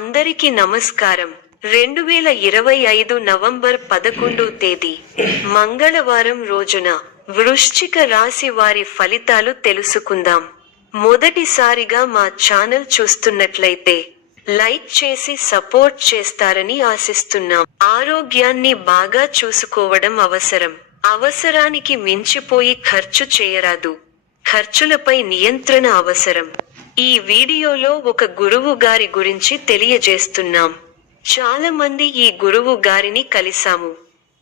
అందరికీ నమస్కారం. 2025 నవంబర్ 11 తేదీ మంగళవారం రోజున వృశ్చిక రాశి వారి ఫలితాలు తెలుసుకుందాం. మొదటిసారిగా మా ఛానల్ చూస్తున్నట్లయితే లైక్ చేసి సపోర్ట్ చేస్తారని ఆశిస్తున్నాం. ఆరోగ్యాన్ని బాగా చూసుకోవడం అవసరం. అవసరానికి మించిపోయి ఖర్చు చేయరాదు. ఖర్చులపై నియంత్రణ అవసరం. ఈ వీడియోలో ఒక గురువు గారి గురించి తెలియజేస్తున్నాం. చాలా మంది ఈ గురువు గారిని కలిసాము.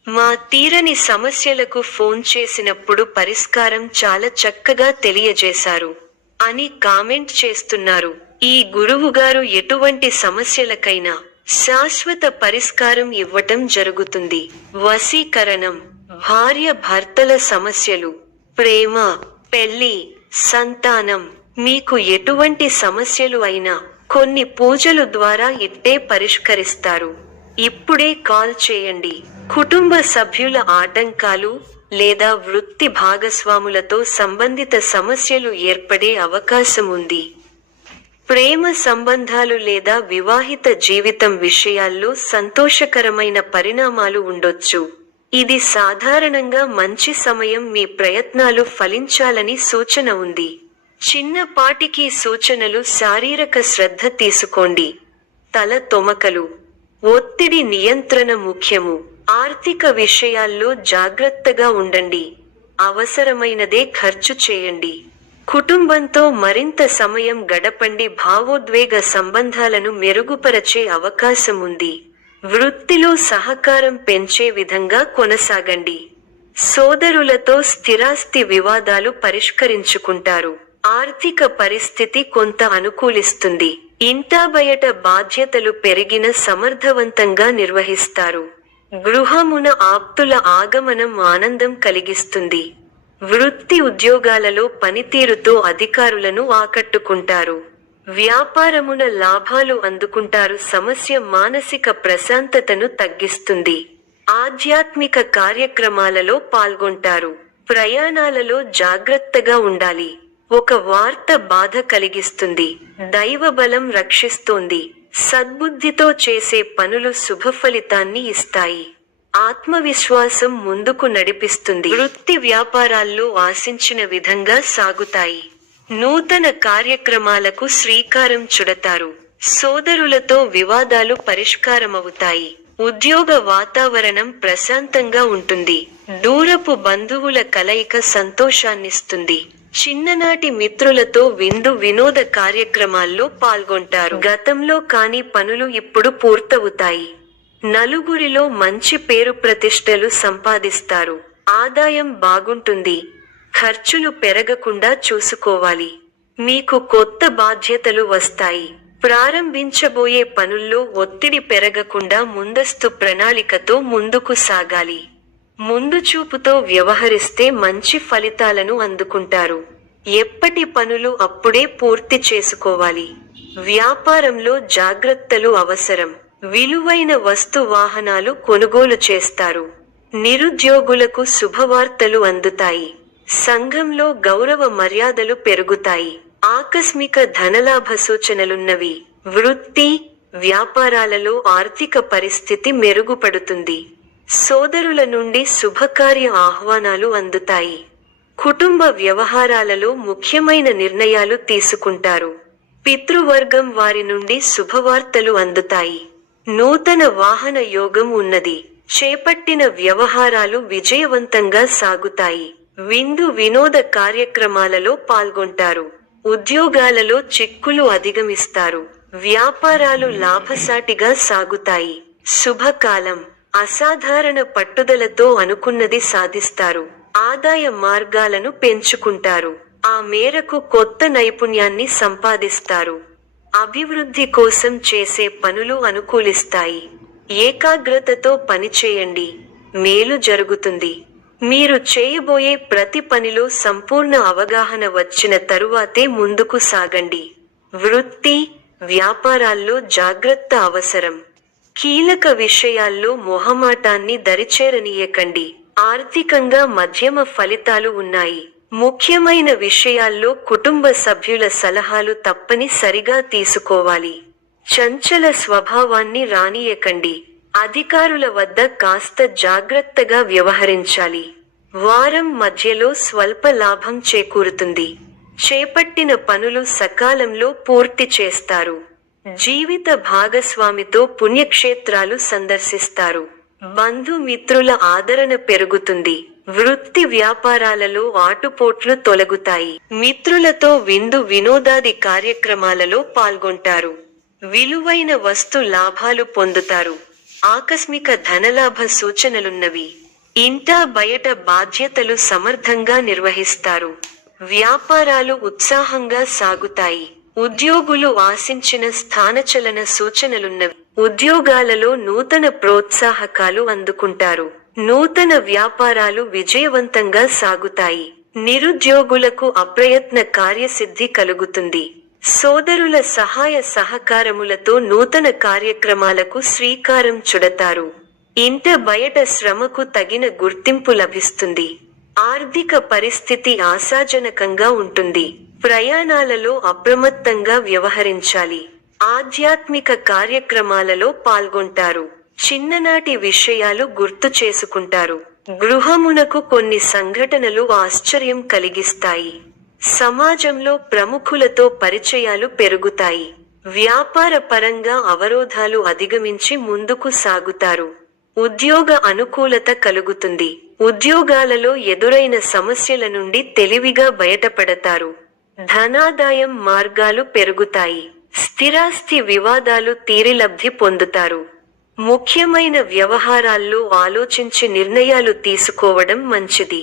మా తీరని సమస్యలకు ఫోన్ చేసినప్పుడు పరిష్కారం చాలా చక్కగా తెలియజేశారు అని కామెంట్ చేస్తున్నారు. ఈ గురువుగారు ఎటువంటి సమస్యలకైనా శాశ్వత పరిష్కారం ఇవ్వటం జరుగుతుంది. వశీకరణం, భార్య భర్తల సమస్యలు, ప్రేమ, పెళ్లి, సంతానం, మీకు ఎటువంటి సమస్యలు అయినా కొన్ని పూజలు ద్వారా ఇట్టే పరిష్కరిస్తారు. ఇప్పుడే కాల్ చేయండి. కుటుంబ సభ్యుల ఆటంకాలు లేదా వృత్తి భాగస్వాములతో సంబంధిత సమస్యలు ఏర్పడే అవకాశం ఉంది. ప్రేమ సంబంధాలు లేదా వివాహిత జీవితం విషయాల్లో సంతోషకరమైన పరిణామాలు ఉండొచ్చు. ఇది సాధారణంగా మంచి సమయం. మీ ప్రయత్నాలు ఫలించాలని సూచన ఉంది. చిన్నపాటికి సూచనలు. శారీరక శ్రద్ధ తీసుకోండి. తల తొమకలు, ఒత్తిడి నియంత్రణ ముఖ్యము. ఆర్థిక విషయాల్లో జాగ్రత్తగా ఉండండి. అవసరమైనదే ఖర్చు చేయండి. కుటుంబంతో మరింత సమయం గడపండి. భావోద్వేగ సంబంధాలను మెరుగుపరచే అవకాశం ఉంది. వృత్తిలో సహకారం పెంచే విధంగా కొనసాగండి. సోదరులతో స్థిరాస్తి వివాదాలు పరిష్కరించుకుంటారు. ఆర్థిక పరిస్థితి కొంత అనుకూలిస్తుంది. ఇంటా బయట బాధ్యతలు పెరిగిన సమర్థవంతంగా నిర్వహిస్తారు. గృహమున ఆప్తుల ఆగమనం ఆనందం కలిగిస్తుంది. వృత్తి ఉద్యోగాలలో పనితీరుతో అధికారులను ఆకట్టుకుంటారు. వ్యాపారమున లాభాలు అందుకుంటారు. సమస్య మానసిక ప్రశాంతతను తగ్గిస్తుంది. ఆధ్యాత్మిక కార్యక్రమాలలో పాల్గొంటారు. ప్రయాణాలలో జాగ్రత్తగా ఉండాలి. ఒక వార్త బాధ కలిగిస్తుంది. దైవబలం రక్షిస్తోంది. సద్బుద్ధితో చేసే పనులు శుభఫలితాన్ని ఇస్తాయి. ఆత్మవిశ్వాసం ముందుకు నడిపిస్తుంది. వృత్తి వ్యాపారాల్లో ఆశించిన విధంగా సాగుతాయి. నూతన కార్యక్రమాలకు శ్రీకారం చుడతారు. సోదరులతో వివాదాలు పరిష్కారమవుతాయి. ఉద్యోగ వాతావరణం ప్రశాంతంగా ఉంటుంది. దూరపు బంధువుల కలయిక సంతోషాన్నిస్తుంది. చిన్ననాటి మిత్రులతో విందు వినోద కార్యక్రమాల్లో పాల్గొంటారు. గతంలో కాని పనులు ఇప్పుడు పూర్తవుతాయి. నలుగురిలో మంచి పేరు ప్రతిష్టలు సంపాదిస్తారు. ఆదాయం బాగుంటుంది. ఖర్చులు పెరగకుండా చూసుకోవాలి. మీకు కొత్త బాధ్యతలు వస్తాయి. ప్రారంభించబోయే పనుల్లో ఒత్తిడి పెరగకుండా ముందస్తు ప్రణాళికతో ముందుకు సాగాలి. ముందు చూపుతో వ్యవహరిస్తే మంచి ఫలితాలను అందుకుంటారు. ఎప్పటి పనులు అప్పుడే పూర్తి చేసుకోవాలి. వ్యాపారంలో జాగ్రత్తలు అవసరం. విలువైన వస్తు వాహనాలు కొనుగోలు చేస్తారు. నిరుద్యోగులకు శుభవార్తలు అందుతాయి. సంఘంలో గౌరవ మర్యాదలు పెరుగుతాయి. ఆకస్మిక ధనలాభ సూచనలున్నవి. వృత్తి, వ్యాపారాలలో ఆర్థిక పరిస్థితి మెరుగుపడుతుంది. సోదరుల నుండి శుభకార్య ఆహ్వానాలు అందుతాయి. కుటుంబ వ్యవహారాలలో ముఖ్యమైన నిర్ణయాలు తీసుకుంటారు. పితృవర్గం వారి నుండి శుభవార్తలు అందుతాయి. నూతన వాహన యోగం ఉన్నది. చేపట్టిన వ్యవహారాలు విజయవంతంగా సాగుతాయి. విందు వినోద కార్యక్రమాలలో పాల్గొంటారు. ఉద్యోగాలలో చిక్కులు అధిగమిస్తారు. వ్యాపారాలు లాభసాటిగా సాగుతాయి. శుభకాలం. అసాధారణ పట్టుదలతో అనుకున్నది సాధిస్తారు. ఆదాయ మార్గాలను పెంచుకుంటారు. ఆ మేరకు కొత్త నైపుణ్యాన్ని సంపాదిస్తారు. అభివృద్ధి కోసం చేసే పనులు అనుకూలిస్తాయి. ఏకాగ్రతతో పనిచేయండి. మేలు జరుగుతుంది. మీరు చేయబోయే ప్రతి పనిలో సంపూర్ణ అవగాహన వచ్చిన తరువాతే ముందుకు సాగండి. వృత్తి, వ్యాపారాల్లో జాగ్రత్త అవసరం. కీలక విషయాల్లో మొహమాటాన్ని దరిచేరనీయకండి. ఆర్థికంగా మధ్యమ ఫలితాలు ఉన్నాయి. ముఖ్యమైన విషయాల్లో కుటుంబ సభ్యుల సలహాలు తప్పనిసరిగా తీసుకోవాలి. చంచల స్వభావాన్ని రానీయకండి. అధికారుల వద్ద కాస్త జాగ్రత్తగా వ్యవహరించాలి. వారం మధ్యలో స్వల్ప లాభం చేకూరుతుంది. చేపట్టిన పనులు సకాలంలో పూర్తి చేస్తారు. జీవిత భాగస్వామితో పుణ్యక్షేత్రాలు సందర్శిస్తారు. బంధుమిత్రుల ఆదరణ పెరుగుతుంది. వృత్తి వ్యాపారాలలో ఆటుపోట్లు తొలగుతాయి. మిత్రులతో విందు వినోదాది కార్యక్రమాలలో పాల్గొంటారు. విలువైన వస్తు లాభాలు పొందుతారు. ఆకస్మిక ధనలాభ సూచనలున్నవి. ఇంటా బయట బాధ్యతలు సమర్థంగా నిర్వహిస్తారు. వ్యాపారాలు ఉత్సాహంగా సాగుతాయి. ఉద్యోగులు ఆశించిన స్థానచలన సూచనలున్నవి. ఉద్యోగాలలో నూతన ప్రోత్సాహకాలు అందుకుంటారు. నూతన వ్యాపారాలు విజయవంతంగా సాగుతాయి. నిరుద్యోగులకు అప్రయత్న కార్యసిద్ధి కలుగుతుంది. సోదరుల సహాయ సహకారములతో నూతన కార్యక్రమాలకు శ్రీకారం చుడతారు. ఇంట బయట శ్రమకు తగిన గుర్తింపు లభిస్తుంది. ఆర్థిక పరిస్థితి ఆశాజనకంగా ఉంటుంది. ప్రయాణాలలో అప్రమత్తంగా వ్యవహరించాలి. ఆధ్యాత్మిక కార్యక్రమాలలో పాల్గొంటారు. చిన్ననాటి విషయాలు గుర్తు చేసుకుంటారు. గృహమునకు కొన్ని సంఘటనలు ఆశ్చర్యం కలిగిస్తాయి. సమాజంలో ప్రముఖులతో పరిచయాలు పెరుగుతాయి. వ్యాపార పరంగా అవరోధాలు అధిగమించి ముందుకు సాగుతారు. ఉద్యోగ అనుకూలత కలుగుతుంది. ఉద్యోగాలలో ఎదురైన సమస్యల నుండి తెలివిగా బయటపడతారు. ధనాదాయం మార్గాలు పెరుగుతాయి. స్థిరాస్తి వివాదాలు తీరి లబ్ధి పొందుతారు. ముఖ్యమైన వ్యవహారాల్లో ఆలోచించి నిర్ణయాలు తీసుకోవడం మంచిది.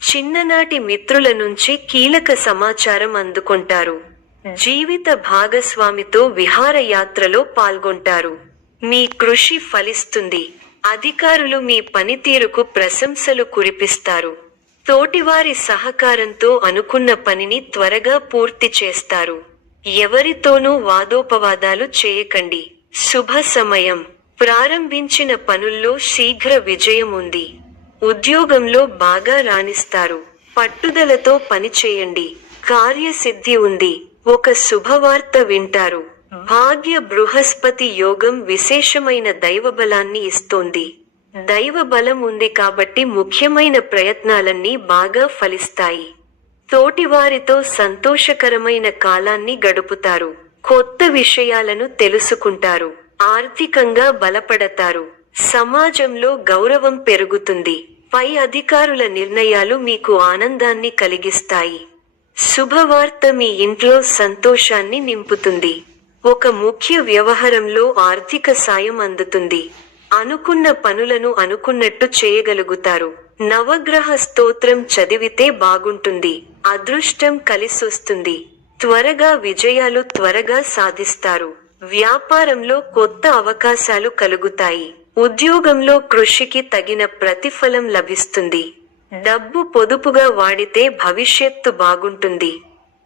చిన్ననాటి మిత్రుల నుంచి కీలక సమాచారం అందుకుంటారు. జీవిత భాగస్వామితో విహారయాత్రలో పాల్గొంటారు. మీ కృషి ఫలిస్తుంది. అధికారులు మీ పనితీరుకు ప్రశంసలు కురిపిస్తారు. తోటివారి సహకారంతో అనుకున్న పనిని త్వరగా పూర్తి చేస్తారు. ఎవరితోనూ వాదోపవాదాలు చేయకండి. శుభ సమయం. ప్రారంభించిన పనుల్లో శీఘ్ర విజయం ఉంది. ఉద్యోగంలో బాగా రాణిస్తారు. పట్టుదలతో పనిచేయండి. కార్యసిద్ధి ఉంది. ఒక శుభవార్త వింటారు. భాగ్య బృహస్పతి యోగం విశేషమైన దైవబలాన్ని ఇస్తోంది. దైవబలం ఉంది కాబట్టి ముఖ్యమైన ప్రయత్నాలన్నీ బాగా ఫలిస్తాయి. తోటివారితో సంతోషకరమైన కాలాన్ని గడుపుతారు. కొత్త విషయాలను తెలుసుకుంటారు. ఆర్థికంగా బలపడతారు. సమాజంలో గౌరవం పెరుగుతుంది. పై అధికారుల నిర్ణయాలు మీకు ఆనందాన్ని కలిగిస్తాయి. శుభవార్త మీ ఇంట్లో సంతోషాన్ని నింపుతుంది. ఒక ముఖ్య వ్యవహారంలో ఆర్థిక సాయం అందుతుంది. అనుకున్న పనులను అనుకున్నట్టు చేయగలుగుతారు. నవగ్రహ స్తోత్రం చదివితే బాగుంటుంది. అదృష్టం కలిసొస్తుంది. త్వరగా విజయాలు త్వరగా సాధిస్తారు. వ్యాపారంలో కొత్త అవకాశాలు కలుగుతాయి. ఉద్యోగంలో కృషికి తగిన ప్రతిఫలం లభిస్తుంది. డబ్బు పొదుపుగా వాడితే భవిష్యత్తు బాగుంటుంది.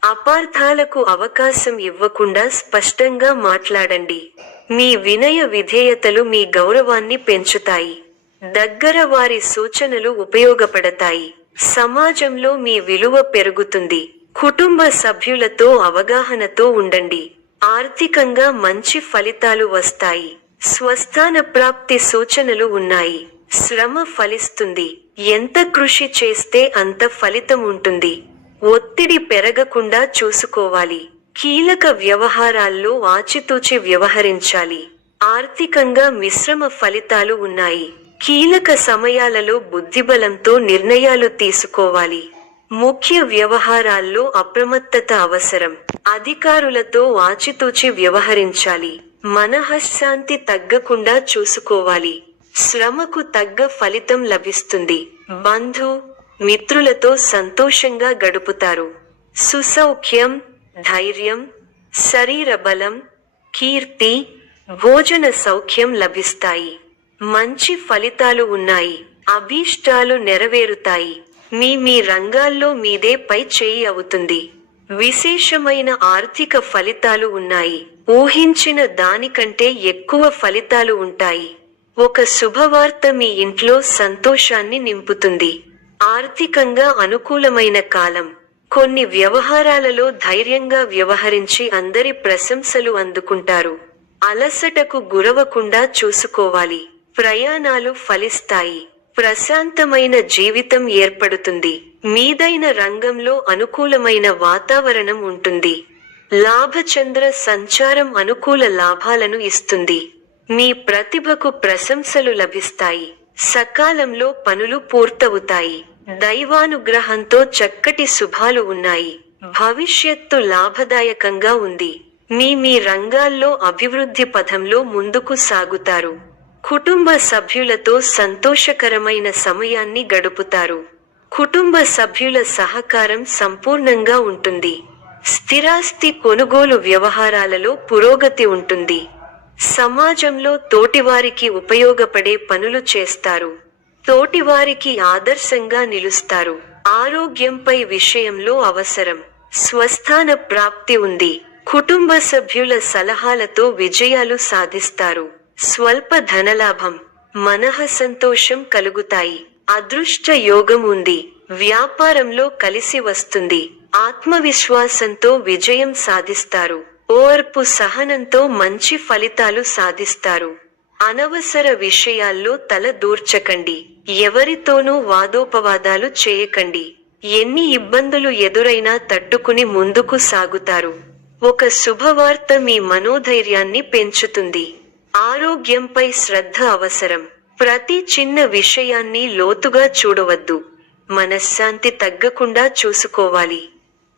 అపార్థాలకు అవకాశం ఇవ్వకుండా స్పష్టంగా మాట్లాడండి. మీ వినయ విధేయతలు మీ గౌరవాన్ని పెంచుతాయి. దగ్గర వారి సూచనలు ఉపయోగపడతాయి. సమాజంలో మీ విలువ పెరుగుతుంది. కుటుంబ సభ్యులతో అవగాహనతో ఉండండి. ఆర్థికంగా మంచి ఫలితాలు వస్తాయి. స్వస్థాన ప్రాప్తి సూచనలు ఉన్నాయి. శ్రమ ఫలిస్తుంది. ఎంత కృషి చేస్తే అంత ఫలితం ఉంటుంది. ఒత్తిడి పెరగకుండా చూసుకోవాలి. కీలక వ్యవహారాల్లో ఆచితూచి వ్యవహరించాలి. ఆర్థికంగా మిశ్రమ ఫలితాలు ఉన్నాయి. కీలక సమయాలలో బుద్ధిబలంతో నిర్ణయాలు తీసుకోవాలి. ముఖ్య వ్యవహారాల్లో అప్రమత్తత అవసరం. అధికారులతో ఆచితూచి వ్యవహరించాలి. మనఃశాంతి తగ్గకుండా చూసుకోవాలి. శ్రమకు తగ్గ ఫలితం లభిస్తుంది. బంధు మిత్రులతో సంతోషంగా గడుపుతారు. సుసౌఖ్యం, ధైర్యం, శరీర బలం, కీర్తి, భోజన సౌఖ్యం లభిస్తాయి. మంచి ఫలితాలు ఉన్నాయి. అభీష్టాలు నెరవేరుతాయి. మీ రంగాల్లో మీదే పై చేయి అవుతుంది. విశేషమైన ఆర్థిక ఫలితాలు ఉన్నాయి. ఊహించిన దానికంటే ఎక్కువ ఫలితాలు ఉంటాయి. ఒక శుభవార్త మీ ఇంట్లో సంతోషాన్ని నింపుతుంది. ఆర్థికంగా అనుకూలమైన కాలం. కొన్ని వ్యవహారాలలో ధైర్యంగా వ్యవహరించి అందరి ప్రశంసలు అందుకుంటారు. అలసటకు గురవకుండా చూసుకోవాలి. ప్రయాణాలు ఫలిస్తాయి. ప్రశాంతమైన జీవితం ఏర్పడుతుంది. మీదైన రంగంలో అనుకూలమైన వాతావరణం ఉంటుంది. లాభచంద్ర సంచారం అనుకూల లాభాలను ఇస్తుంది. మీ ప్రతిభకు ప్రశంసలు లభిస్తాయి. సకాలంలో పనులు పూర్తవుతాయి. దైవానుగ్రహంతో చక్కటి శుభాలు ఉన్నాయి. భవిష్యత్తు లాభదాయకంగా ఉంది. మీ రంగాల్లో అభివృద్ధి పథంలో ముందుకు సాగుతారు. కుటుంబ సభ్యులతో సంతోషకరమైన సమయాన్ని గడుపుతారు. కుటుంబ సభ్యుల సహకారం సంపూర్ణంగా ఉంటుంది. స్థిరాస్తి కొనుగోలు వ్యవహారాలలో పురోగతి ఉంటుంది. సమాజంలో తోటివారికి ఉపయోగపడే పనులు చేస్తారు. తోటివారికి ఆదర్శంగా నిలుస్తారు. ఆరోగ్యంపై విషయంలో అవసరం. స్వస్థాన ప్రాప్తి ఉంది. కుటుంబ సభ్యుల సలహాలతో విజయాలు సాధిస్తారు. స్వల్ప ధనలాభం, మనః సంతోషం కలుగుతాయి. అదృష్ట యోగం ఉంది. వ్యాపారంలో కలిసి వస్తుంది. ఆత్మవిశ్వాసంతో విజయం సాధిస్తారు. ఓర్పు సహనంతో మంచి ఫలితాలు సాధిస్తారు. అనవసర విషయాల్లో తల దూర్చకండి. ఎవరితోనూ వాదోపవాదాలు చేయకండి. ఎన్ని ఇబ్బందులు ఎదురైనా తట్టుకుని ముందుకు సాగుతారు. ఒక శుభవార్త మీ మనోధైర్యాన్ని పెంచుతుంది. ఆరోగ్యంపై శ్రద్ధ అవసరం. ప్రతి చిన్న విషయాన్ని లోతుగా చూడవద్దు. మనశ్శాంతి తగ్గకుండా చూసుకోవాలి.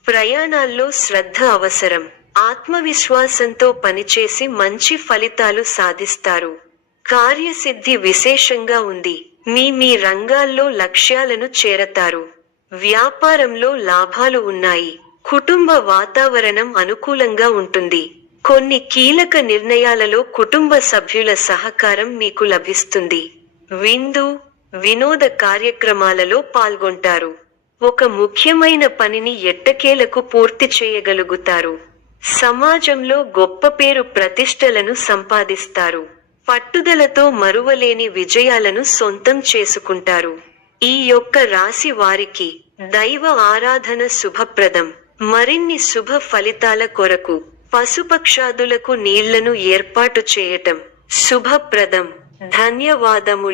ప్రయాణాల్లో శ్రద్ధ అవసరం. ఆత్మవిశ్వాసంతో పనిచేసి మంచి ఫలితాలు సాధిస్తారు. కార్యసిద్ధి విశేషంగా ఉంది. మీ రంగాల్లో లక్ష్యాలను చేరతారు. వ్యాపారంలో లాభాలు ఉన్నాయి. కుటుంబ వాతావరణం అనుకూలంగా ఉంటుంది. కొన్ని కీలక నిర్ణయాలలో కుటుంబ సభ్యుల సహకారం మీకు లభిస్తుంది. వినోద కార్యక్రమాలలో పాల్గొంటారు. ఒక ముఖ్యమైన పనిని ఎట్టకేలకు పూర్తి చేయగలుగుతారు. సమాజంలో గొప్ప పేరు ప్రతిష్టలను సంపాదిస్తారు. పట్టుదలతో మరువలేని విజయాలను సొంతం చేసుకుంటారు. ఈ యొక్క రాశి వారికి దైవ ఆరాధన శుభప్రదం. మరిన్ని శుభ ఫలితాల కొరకు పశుపక్షాదులకు నీళ్లను ఏర్పాటు చేయటం శుభప్రదం. ధన్యవాదములు.